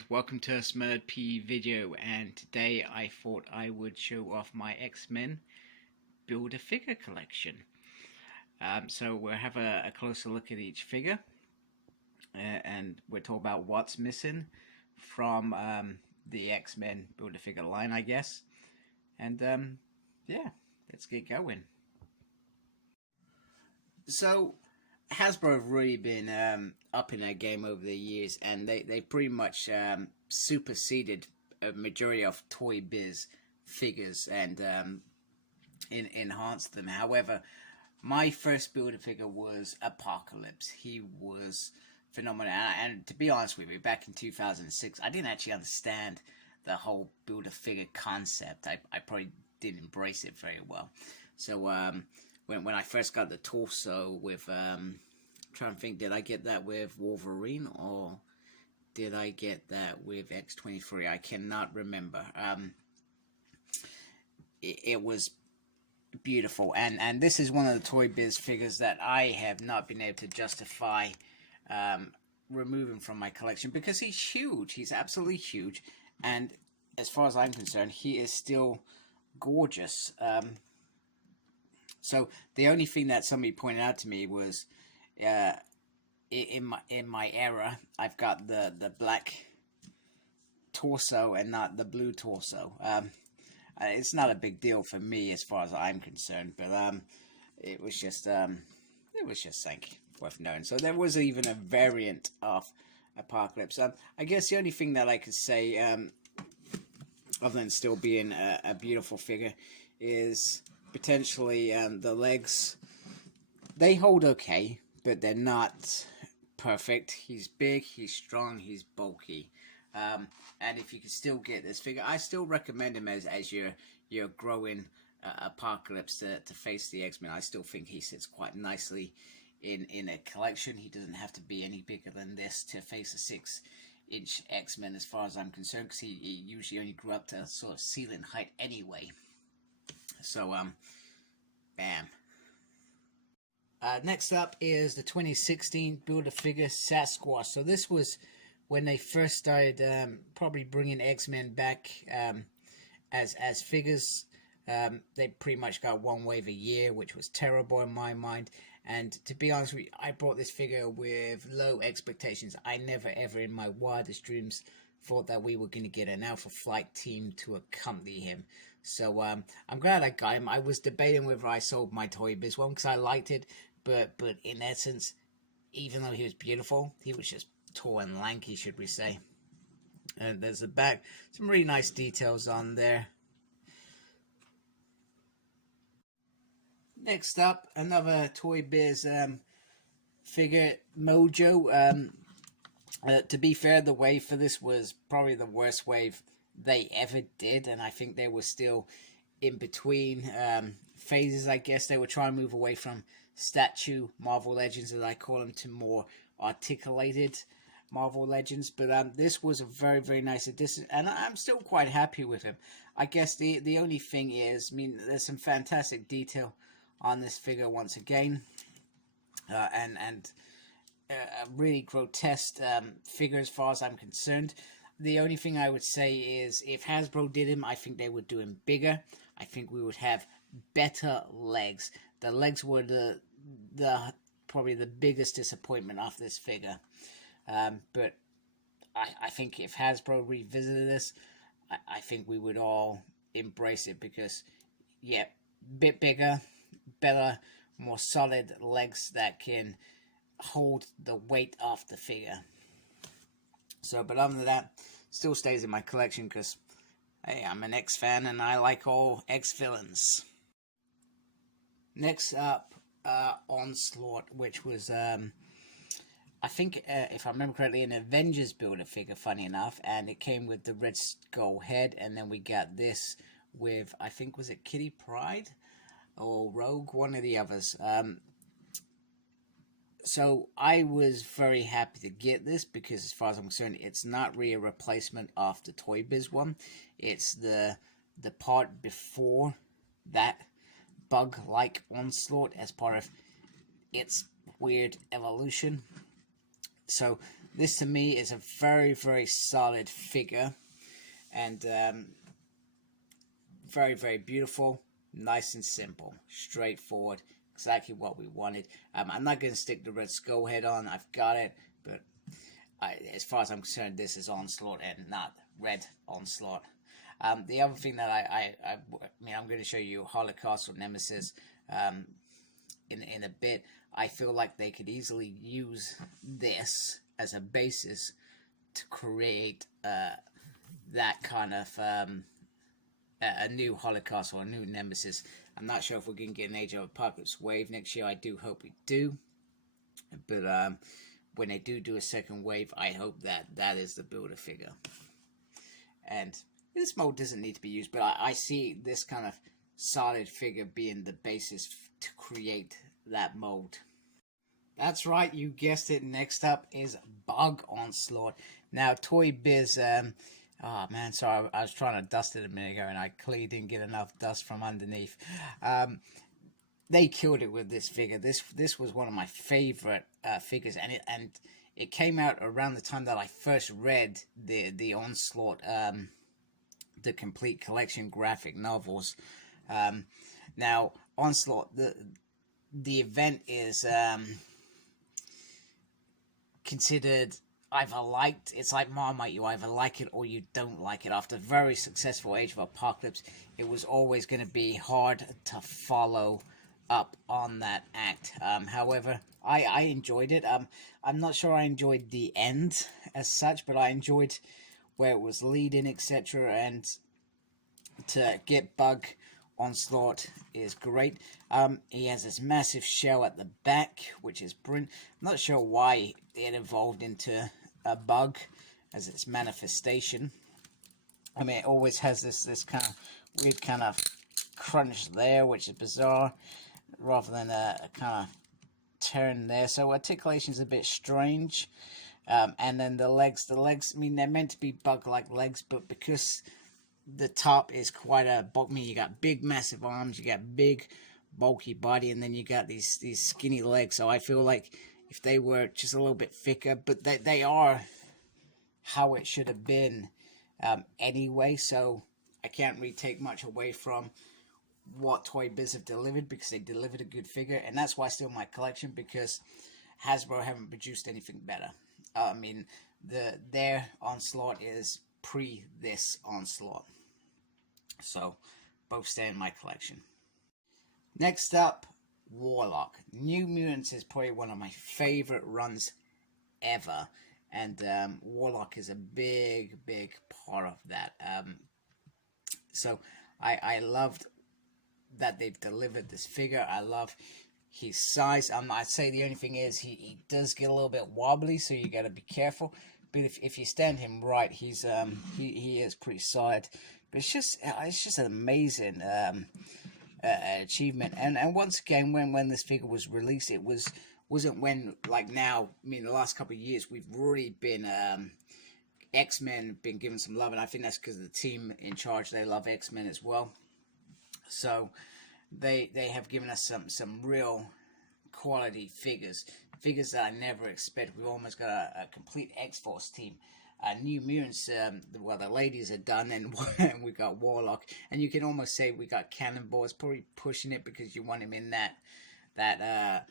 and welcome to a Smurd P video, and today I thought I would show off my X-Men Build-A-Figure collection. So we'll have a closer look at each figure, and we'll talk about what's missing from the X-Men Build-A-Figure line, I guess. And yeah, let's get going. So Hasbro have really been up in their game over the years, and they pretty much superseded a majority of Toy Biz figures and enhanced them. However, my first Build-A-Figure was Apocalypse. He was phenomenal, and to be honest with you, back in 2006, I didn't actually understand the whole Build-A-Figure concept. I probably didn't embrace it very well. So when I first got the torso with, I'm trying to think, did I get that with Wolverine or did I get that with X-23? I cannot remember. It was beautiful, and this is one of the Toy Biz figures that I have not been able to justify removing from my collection because he's huge. He's absolutely huge, and as far as I'm concerned, he is still gorgeous. So the only thing that somebody pointed out to me was, in my era, I've got the black torso and not the blue torso. It's not a big deal for me as far as I'm concerned, but it was just something worth knowing. So there was even a variant of Apocalypse. I guess the only thing that I could say, other than still being a beautiful figure, is potentially the legs. They hold okay, but they're not perfect. He's big, he's strong, he's bulky, and if you can still get this figure, I still recommend him as your growing Apocalypse to face the X-Men. I still think he sits quite nicely in a collection. He doesn't have to be any bigger than this to face a 6-inch X-Men as far as I'm concerned, because he usually only grew up to sort of ceiling height anyway. So, bam. Next up is the 2016 Build-A-Figure Sasquatch. So this was when they first started probably bringing X-Men back as figures. They pretty much got one wave a year, which was terrible in my mind. And to be honest with you, I bought this figure with low expectations. I never ever in my wildest dreams thought that we were going to get an Alpha Flight team to accompany him. So I'm glad I got him. I was debating whether I sold my Toy Biz one because I liked it, but in essence, even though he was beautiful, he was just tall and lanky, should we say. And there's the back, some really nice details on there. Next up, another Toy Biz figure, Mojo. To be fair, the wave for this was probably the worst wave they ever did, and I think they were still in between phases. I guess they were trying to move away from statue Marvel Legends, as I call them, to more articulated Marvel Legends. But this was a very, very nice addition, and I'm still quite happy with him. I guess the only thing is, I mean, there's some fantastic detail on this figure once again, and a really grotesque figure as far as I'm concerned. The only thing I would say is if Hasbro did him, I think they would do him bigger. I think we would have better legs. The legs were the probably the biggest disappointment of this figure. But I think if Hasbro revisited this, I think we would all embrace it because, yeah, bit bigger, better, more solid legs that can hold the weight of the figure. So, but other than that, still stays in my collection because, hey, I'm an X fan and I like all X villains. Next up, Onslaught, which was, I think, if I remember correctly, an Avengers Build-A-Figure, funny enough, and it came with the Red Skull head, and then we got this with, I think, was it Kitty Pryde or Rogue, one of the others. So I was very happy to get this because as far as I'm concerned, it's not really a replacement of the Toy Biz one. It's the part before that bug-like Onslaught as part of its weird evolution. So This to me is a very, very solid figure, and very, very beautiful, nice and simple, straightforward, exactly what we wanted. I'm not going to stick the Red Skull head on, I've got it, but as far as I'm concerned, this is Onslaught and not Red Onslaught. The other thing that I mean, I'm going to show you Holocaust or Nemesis in a bit. I feel like they could easily use this as a basis to create that kind of a new Holocaust or a new Nemesis. I'm not sure if we're going to get an Age of Apocalypse wave next year. I do hope we do. But when they do a second wave, I hope that is the Build-A-Figure. And this mold doesn't need to be used, but I see this kind of solid figure being the basis to create that mold. That's right, you guessed it. Next up is Bug Onslaught. Now, Toy Biz, oh man, sorry, I was trying to dust it a minute ago and I clearly didn't get enough dust from underneath. They killed it with this figure. This was one of my favorite figures, and it came out around the time that I first read the Onslaught, the complete collection graphic novels. Now, Onslaught, the event is considered either liked. It's like Marmite, you either like it or you don't like it. After a very successful Age of Apocalypse, it was always going to be hard to follow up on that act. However, I enjoyed it. I'm not sure I enjoyed the end as such, but I enjoyed where it was leading, etc. And to get Bug Onslaught is great. He has this massive shell at the back, which is brilliant. I'm not sure why it evolved into a bug as its manifestation. I mean, it always has this kind of weird kind of crunch there, which is bizarre, rather than a kind of turn there. So articulation is a bit strange. And then the legs, I mean, they're meant to be bug-like legs, but because the top is quite a bulk, I mean, you got big, massive arms, you got big, bulky body, and then you got these skinny legs. So I feel like if they were just a little bit thicker, but they are how it should have been anyway. So I can't really take much away from what Toy Biz have delivered, because they delivered a good figure, and that's why it's still in my collection, because Hasbro haven't produced anything better. I mean, their Onslaught is pre this Onslaught, so both stay in my collection. Next up, Warlock. New Mutants is probably one of my favorite runs ever, and Warlock is a big part of that. So I loved that they've delivered this figure. I love his size. I'd say the only thing is he does get a little bit wobbly, so you got to be careful. But if you stand him right, he's he is pretty solid. But it's just an amazing achievement. And once again, when this figure was released, it wasn't when, like now. I mean, the last couple of years we've really been X-Men been given some love, and I think that's because of the team in charge. They love X-Men as well. So they have given us some real quality figures that I never expected. We've almost got a complete X-Force team. New Mutants, well, the ladies are done, and we got Warlock, and you can almost say we got Cannonball. It's probably pushing it because you want him in that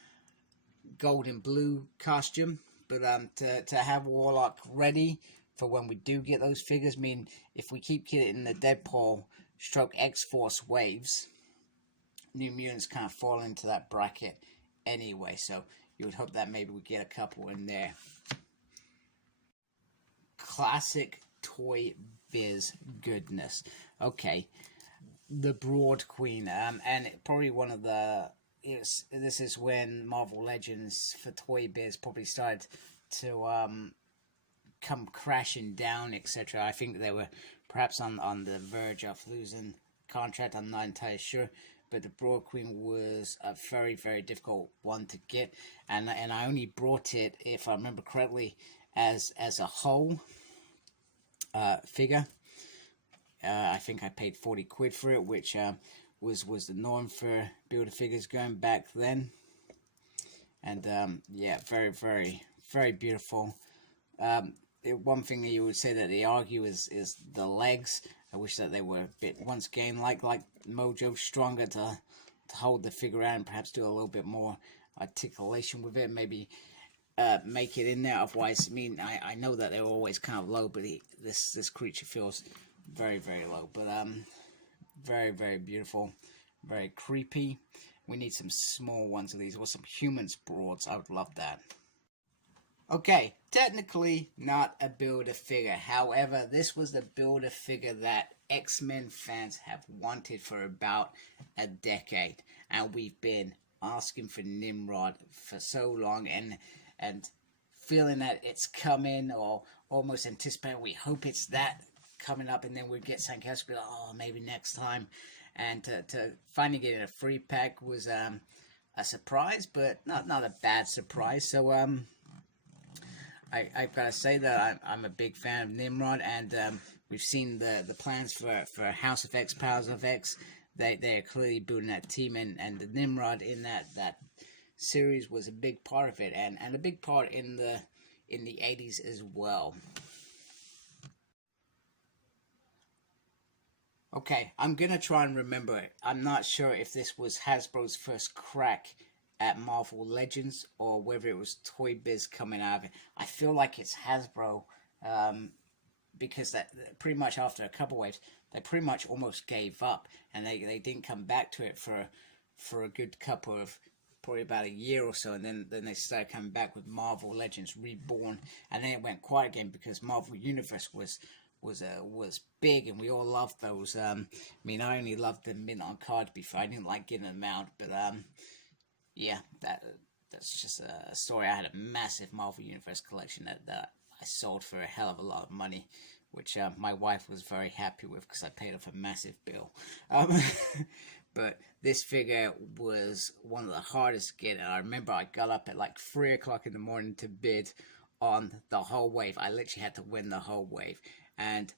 gold and blue costume. But to have Warlock ready for when we do get those figures, I mean, if we keep getting the Deadpool stroke X-Force waves, New Mutants kind of fall into that bracket anyway, so you would hope that maybe we get a couple in there. Classic Toy Biz goodness. Okay, the Brood Queen, and probably one of the, this is when Marvel Legends for Toy Biz probably started to come crashing down, etc. I think they were perhaps on the verge of losing contract. I'm not entirely sure, but the Brood Queen was a very difficult one to get, and I only brought it, if I remember correctly, as a whole figure. I think I paid 40 quid for it, which was the norm for Build-A-Figures going back then. And yeah, very beautiful One thing that you would say that they argue is the legs. I wish that they were a bit, once again, like Mojo, stronger to hold the figure out and perhaps do a little bit more articulation with it. Maybe make it in there. Otherwise, I mean, I know that they're always kind of low, but this creature feels very, very low. But very, very beautiful, very creepy. We need some small ones of these, or some humans broads. I would love that. Okay, technically not a Build-A-Figure. However, this was the Build-A-Figure that X-Men fans have wanted for about a decade. And we've been asking for Nimrod for so long, and feeling that it's coming, or almost anticipating, we hope it's that coming up, and then we'd get something else, be like, oh, maybe next time. And to finally get a free pack was a surprise, but not a bad surprise. So I've got to say that I'm a big fan of Nimrod, and we've seen the plans for House of X, Powers of X. They're clearly building that team, and the Nimrod in that series was a big part of it, and a big part in the 80s as well. Okay, I'm gonna try and remember it. I'm not sure if this was Hasbro's first crack at Marvel Legends, or whether it was Toy Biz coming out of it. I feel like it's Hasbro, because that pretty much after a couple waves, they pretty much almost gave up, and they didn't come back to it for a good couple of, probably about a year or so, and then they started coming back with Marvel Legends Reborn, and then it went quiet again because Marvel Universe was big, and we all loved those. I mean, I only loved the mint on cards before. I didn't like getting them out, but yeah, that's just a story. I had a massive Marvel Universe collection that I sold for a hell of a lot of money, which my wife was very happy with because I paid off a massive bill. But this figure was one of the hardest to get, and I remember I got up at like 3 o'clock in the morning to bid on the whole wave. I literally had to win the whole wave, and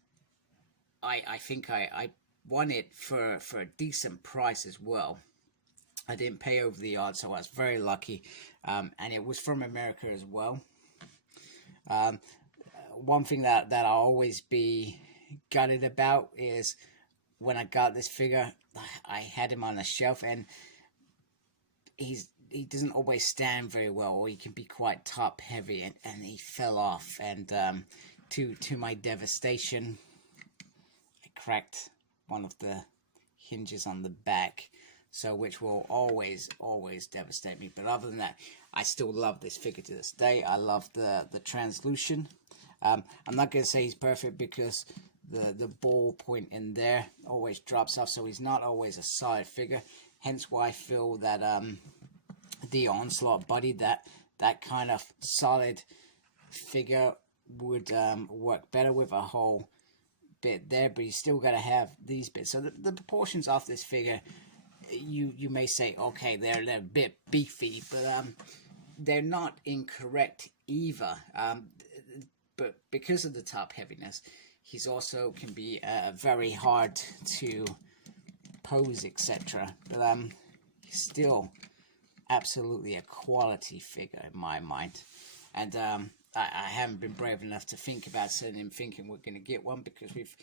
I think I won it for a decent price as well. I didn't pay over the odds, so I was very lucky, and it was from America as well. One thing that I'll always be gutted about is when I got this figure, I had him on the shelf, and he doesn't always stand very well, or he can be quite top heavy, and he fell off, and to my devastation, I cracked one of the hinges on the back, so which will always devastate me. But other than that, I still love this figure to this day. I love the translution. I'm not going to say he's perfect because the ball point in there always drops off, so he's not always a solid figure. Hence why I feel that the Onslaught Buddy, that kind of solid figure would work better with a whole bit there, but you still got to have these bits. So the proportions of this figure, you may say, okay, they're a bit beefy, but they're not incorrect either. But because of the top heaviness, he's also can be very hard to pose, etc. But he's still absolutely a quality figure in my mind. And I haven't been brave enough to think about sending him thinking we're going to get one, because we've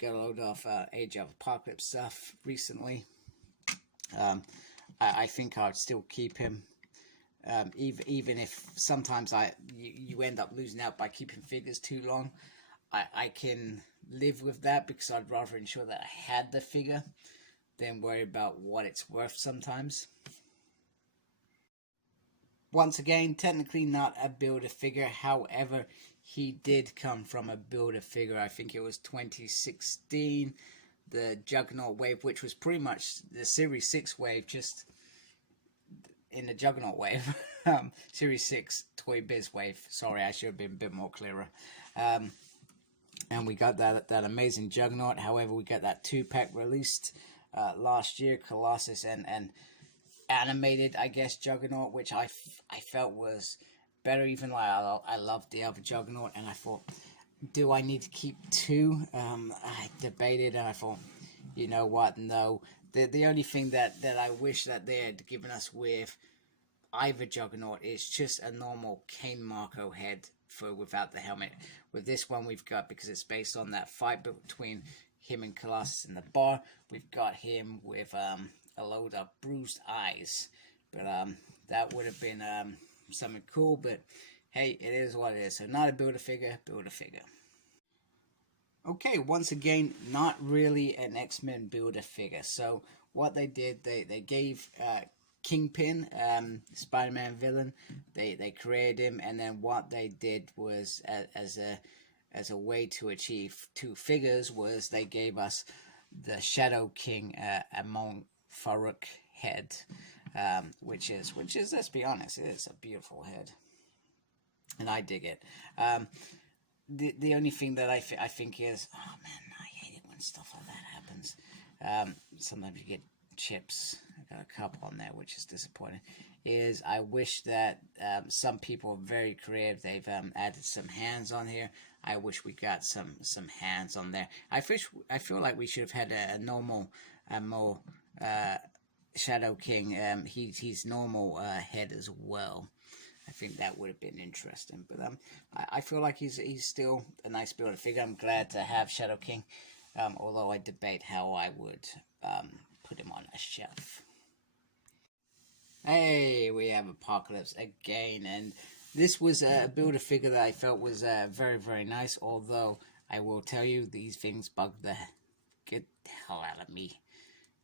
got a load of Age of Apocalypse stuff recently. I think I'd still keep him, even if sometimes you end up losing out by keeping figures too long. I can live with that, because I'd rather ensure that I had the figure than worry about what it's worth sometimes. Once again, technically not a Build-A-Figure, however, he did come from a Build-A-Figure. I think it was 2016, the Juggernaut wave, which was pretty much the Series 6 wave, just in the Juggernaut wave. Series 6 Toy Biz wave. Sorry, I should have been a bit more clearer. And we got that amazing Juggernaut. However, we got that 2-pack released last year, Colossus and animated, I guess, Juggernaut, which I felt was better. Even like I loved the other Juggernaut, and I thought, do I need to keep 2? I debated, and I thought, you know what, no. The only thing that I wish that they had given us with either Juggernaut is just a normal Kane Marco head for without the helmet. With this one, we've got, because it's based on that fight between him and Colossus in the bar, we've got him with a load of bruised eyes. But that would have been something cool. But hey, it is what it is. So not a Build-A-Figure, Build-A-Figure. Okay, once again, not really an X-Men Build-A-Figure. So what they did, they gave Kingpin, Spider-Man villain, they created him, and then what they did was, as a way to achieve two figures, was they gave us the Shadow King Amon Farouk head, which is, let's be honest, it is a beautiful head, and I dig it. The only thing that I think is, oh man, I hate it when stuff like that happens. Sometimes you get chips. I got a couple on there, which is disappointing. Is I wish that some people are very creative. They've added some hands on here. I wish we got some hands on there. I feel like we should have had a normal, more Shadow King. He's normal head as well. I think that would have been interesting, but I feel like he's still a nice Build-A-Figure. I'm glad to have Shadow King, although I debate how I would put him on a shelf. Hey, we have Apocalypse again, and this was a Build-A-Figure that I felt was very, very nice, although I will tell you, these things bug the hell out of me.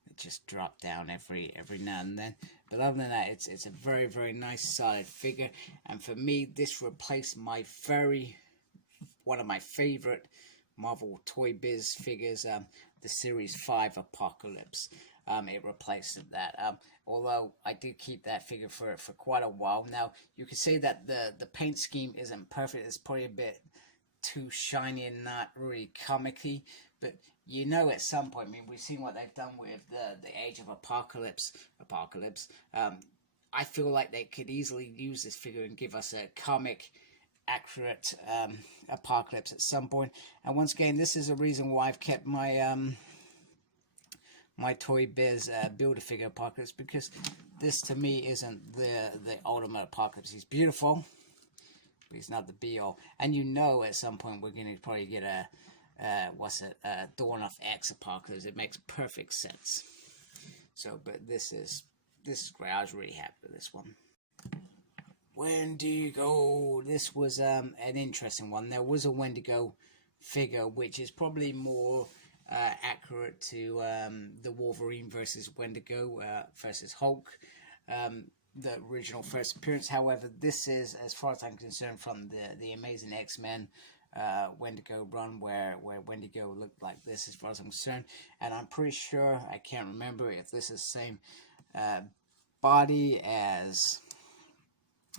It just drop down every now and then. But other than that, it's a very, very nice solid figure. And for me, this replaced one of my favorite Marvel Toy Biz figures, the Series 5 Apocalypse. It replaced that. Although I did keep that figure for quite a while. Now, you could say that the paint scheme isn't perfect. It's probably a bit too shiny and not really comic-y, but you know, at some point, I mean, we've seen what they've done with the Age of Apocalypse. I feel like they could easily use this figure and give us a comic accurate Apocalypse at some point. And once again, this is a reason why I've kept my my Toy Biz Build-A-Figure Apocalypse, because this to me isn't the ultimate Apocalypse. He's beautiful, but he's not the be-all. And you know, at some point we're going to probably get a Dawn of X Apocalypse. It makes perfect sense. So, but this is great. I was really happy with this one. Wendigo. This was an interesting one. There was a Wendigo figure, which is probably more accurate to the Wolverine versus Wendigo versus Hulk, the original first appearance. However, this is, as far as I'm concerned, from the Amazing X-Men Wendigo run, where Wendigo looked like this, as far as I'm concerned. And I'm pretty sure, I can't remember if this is the same body as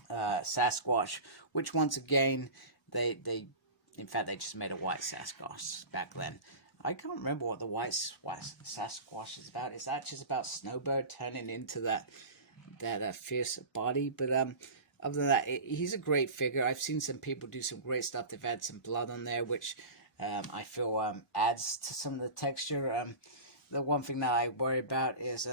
Sasquatch, which once again, they in fact, they just made a white Sasquatch back then. I can't remember what the white Sasquatch is about. Is that just about Snowbird turning into that fierce body? But other than that, he's a great figure. I've seen some people do some great stuff. They've had some blood on there, which I feel adds to some of the texture. The one thing that I worry about is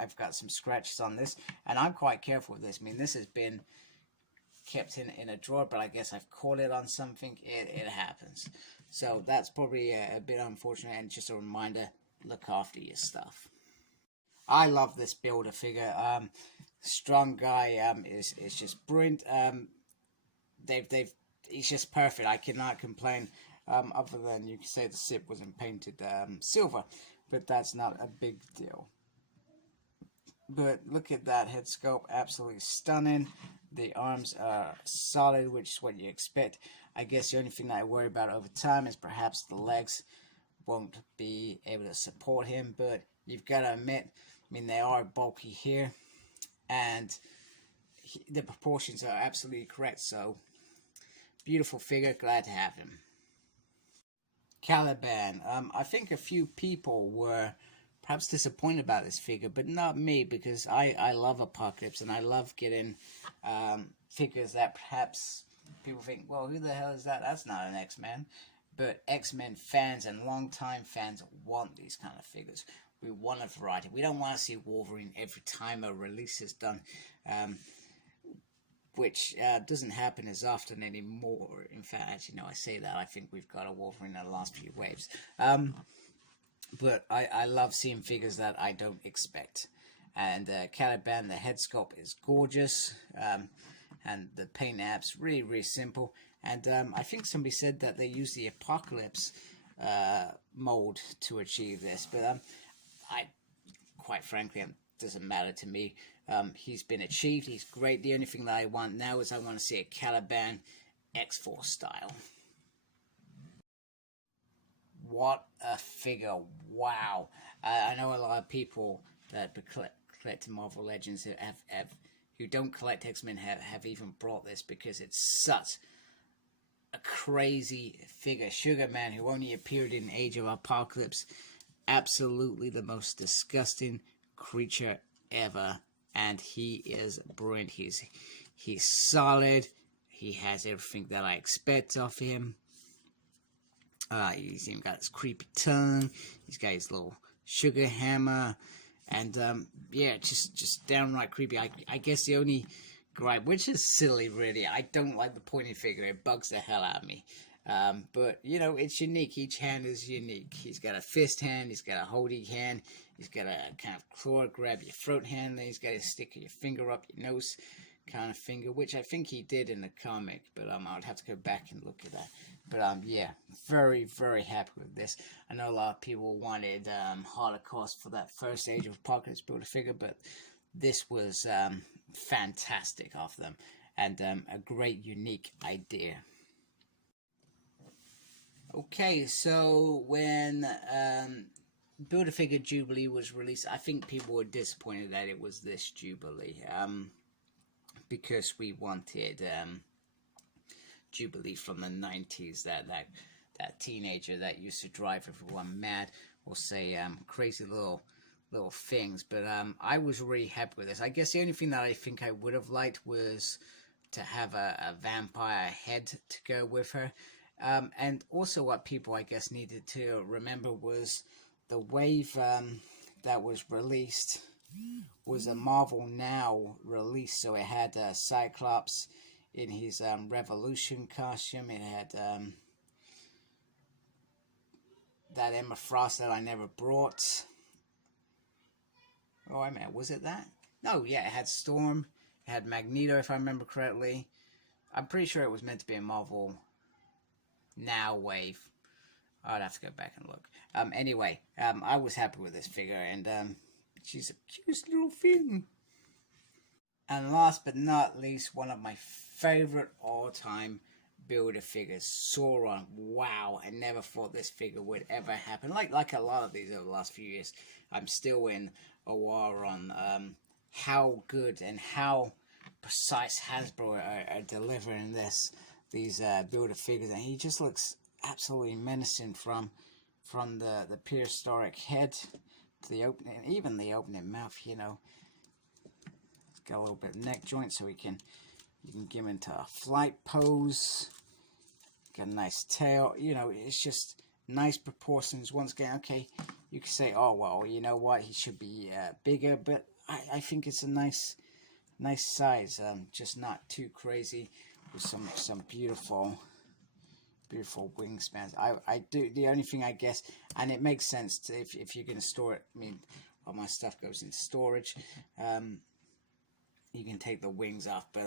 I've got some scratches on this, and I'm quite careful with this. I mean, this has been kept in a drawer, but I guess I've caught it on something. It happens. So that's probably a bit unfortunate, and just a reminder, look after your stuff. I love this Build-A-Figure. Strong guy is just brilliant. He's just perfect. I cannot complain. Other than you can say the SIP wasn't painted silver, but that's not a big deal. But look at that head sculpt, absolutely stunning. The arms are solid, which is what you expect. I guess the only thing that I worry about over time is perhaps the legs won't be able to support him, but you've got to admit, I mean, they are bulky here, and the proportions are absolutely correct. So, beautiful figure, glad to have him. Caliban. I think a few people were perhaps disappointed about this figure, but not me, because I love Apocalypse, and I love getting figures that perhaps people think, well, who the hell is that? That's not an X-Men. But X-Men fans and longtime fans want these kind of figures. We want a variety. We don't want to see Wolverine every time a release is done. which doesn't happen as often anymore. In fact, I say that, I think we've got a Wolverine in the last few waves. But I love seeing figures that I don't expect. And Caliban, the head sculpt is gorgeous. And the paint app's really, really simple. And I think somebody said that they use the Apocalypse mold to achieve this. But quite frankly, it doesn't matter to me. He's been achieved. He's great. The only thing that I want now is I want to see a Caliban X-Force style. What a figure. Wow. I know a lot of people that collect Marvel Legends who don't collect X-Men have even brought this because it's such a crazy figure. Sugar Man, who only appeared in Age of Apocalypse, absolutely the most disgusting creature ever, and he is brilliant. He's solid. He has everything that I expect of him. He's even got his creepy tongue. He's got his little sugar hammer. And, yeah, just downright creepy. I guess the only gripe, which is silly, really. I don't like the pointy figure. It bugs the hell out of me. But, it's unique. Each hand is unique. He's got a fist hand. He's got a holding hand. He's got a kind of claw, grab your throat hand. Then he's got a stick your finger up your nose kind of finger, which I think he did in the comic. But I would have to go back and look at that. But, yeah, very, very happy with this. I know a lot of people wanted Holocaust for that first Age of Apocalypse Build-A-Figure, but this was fantastic of them. And a great, unique idea. Okay, so when Build-A-Figure Jubilee was released, I think people were disappointed that it was this Jubilee. Because we wanted Jubilee from the 90s, that teenager that used to drive everyone mad, or say crazy little things. But I was really happy with this. I guess the only thing that I think I would have liked was to have a vampire head to go with her. And also what people, I guess, needed to remember was the wave that was released was a Marvel Now release. So it had Cyclops in his Revolution costume. It had that Emma Frost that I never brought. Oh, I mean, was it that? No, yeah, it had Storm. It had Magneto, if I remember correctly. I'm pretty sure it was meant to be a Marvel Now wave. I'd have to go back and look. Anyway, I was happy with this figure, and she's a cute little thing. And last but not least, one of my favorite all-time Build-A-Figures, Sauron. Wow, I never thought this figure would ever happen. Like a lot of these over the last few years, I'm still in awe on how good and how precise Hasbro are delivering these Build-A-Figures, and he just looks absolutely menacing from the prehistoric head to the opening, even the opening mouth. It's got a little bit of neck joint, so you can give him into a flight pose. Got a nice tail. It's just nice proportions. Once again, okay, you can say, oh well, you know what, he should be bigger, but I think it's a nice size. Just not too crazy, with some beautiful wingspans. I do, the only thing I guess, and it makes sense to, if you're going to store it, I mean, all my stuff goes in storage, you can take the wings off, but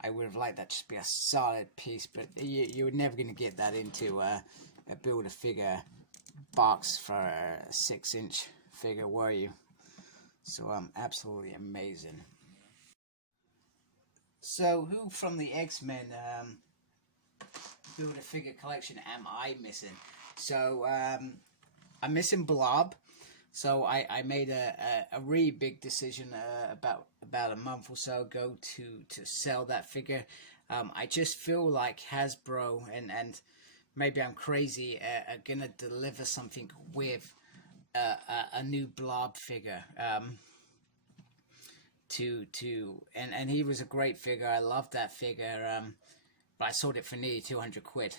I would have liked that to be a solid piece, but you're never going to get that into a Build-A-Figure box for a 6-inch figure, were you? So absolutely amazing. So who from the X-Men Build-A-Figure collection am I missing? So I'm missing Blob. So I made a really big decision about a month or so ago to sell that figure. I just feel like Hasbro, and maybe I'm crazy, are gonna deliver something with a new Blob figure. And he was a great figure. I loved that figure. But I sold it for nearly 200 quid.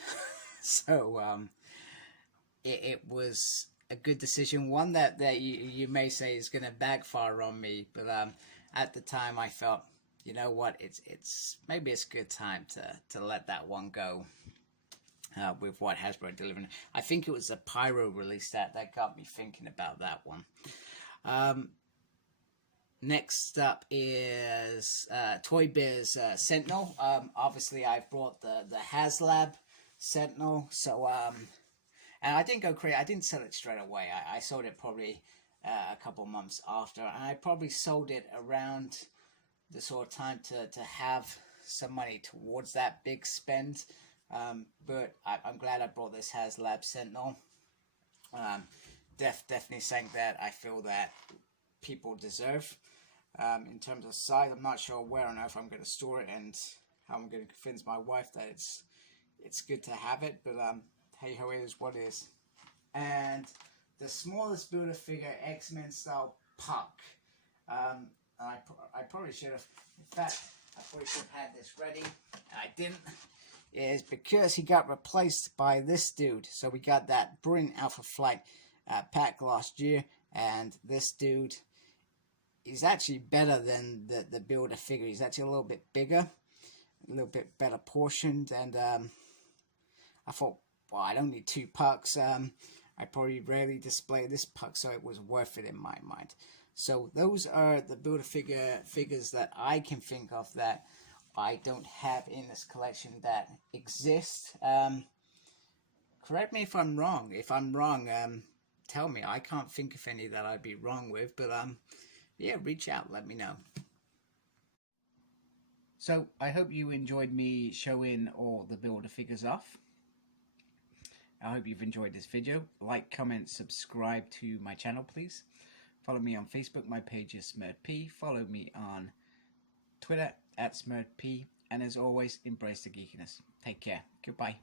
So it was a good decision, one that you may say is going to backfire on me, but at the time I felt, you know what, maybe it's a good time to let that one go. With what Hasbro delivering, I think it was a Pyro release that got me thinking about that one. Next up is Toy Biz Sentinel. Obviously, I've brought the HasLab Sentinel, so and I didn't go crazy. I didn't sell it straight away. I sold it probably a couple months after, and I probably sold it around the sort of time to have some money towards that big spend. But I'm glad I brought this HasLab Sentinel. Definitely something that I feel that people deserve. In terms of size, I'm not sure where on earth I'm going to store it and how I'm going to convince my wife that it's good to have it. But hey ho, it is what it is. And the smallest Build-A-Figure X-Men style Puck. I probably should have. In fact, I probably should have had this ready. I didn't. Is because he got replaced by this dude. So we got that Brilliant Alpha Flight pack last year, and this dude is actually better than the Build-A-Figure. He's actually a little bit bigger, a little bit better portioned, and I thought, well, I don't need two pucks. I probably rarely display this puck, so it was worth it in my mind. So those are the Build-A-Figure figures that I can think of that I don't have in this collection that exist. Correct me if I'm wrong. If I'm wrong, tell me. I can't think of any that I'd be wrong with, but yeah, reach out, let me know. So I hope you enjoyed me showing all the Build-A-Figures off. I hope you've enjoyed this video. Like, comment, subscribe to my channel, please. Follow me on Facebook. My page is SmurredP. Follow me on Twitter @SmurredP. And as always, embrace the geekiness. Take care. Goodbye.